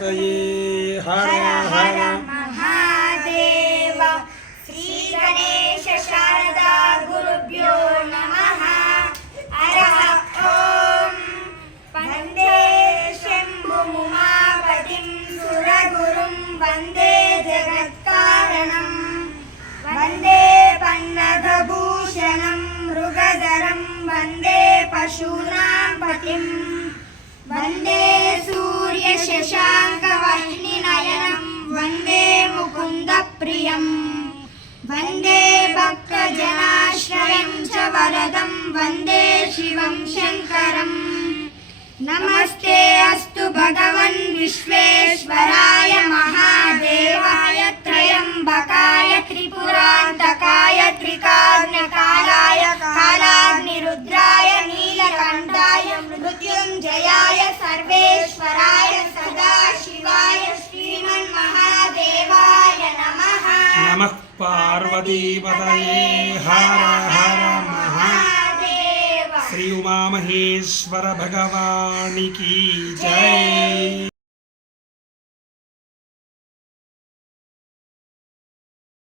पार्वतीपतये हर हर महादेव। श्री गणेश शारदा गुरुभ्यो नमः। हरः ॐ वन्दे शम्भुमुमापतिं सुरगुरुं वन्दे जगत्कारणं वन्दे पन्नगभूषणं मृगधरं वन्दे पशूनां पतिं वन्दे सूर्यशशाङ्कवह्निनयनं वन्दे मुकुन्दप्रियं वन्दे भक्तजनाश्रयं च वरदं वन्दे शिवं शङ्करम्। नमस्ते अस्तु भगवन् विश्वेश्वराय महादेवाय त्र्यम्बकाय त्रिपुरान्तकाय त्रिकाग्निकालाय कालाग्निरुद्राय नीलकण्ठाय मृत्युञ्जयाय सर्वेश्वराय सदाशिवाय श्रीमन्महादेवाय नमः। नमः पार्वतीपतये हर हर महादेव। श्री उमा महेश्वर भगवान की जय।